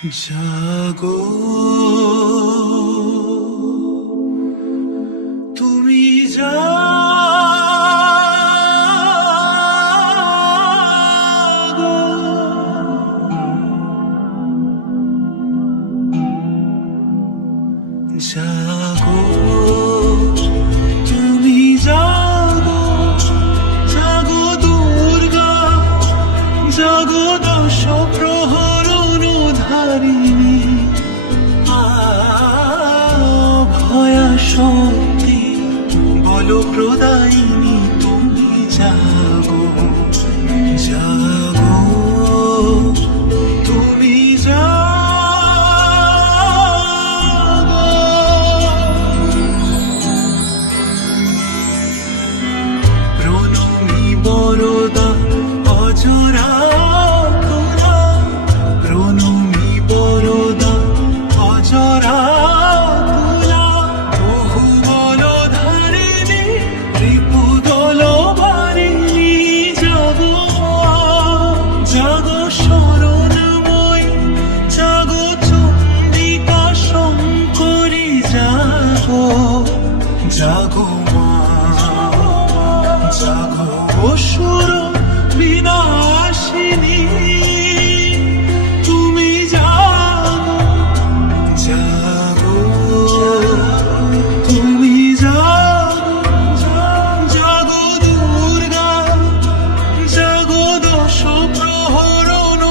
জাগো তুমি জাগো জাগো শক্তি বল প্রদায়িনী তুমি জাগো জাগো তুমি জাগো প্রণমী বরদা জাগো মা জাগো তুমি জাগো জাগো তুমি জাগো জাগো দুর্গা জাগো দশ প্রহরণ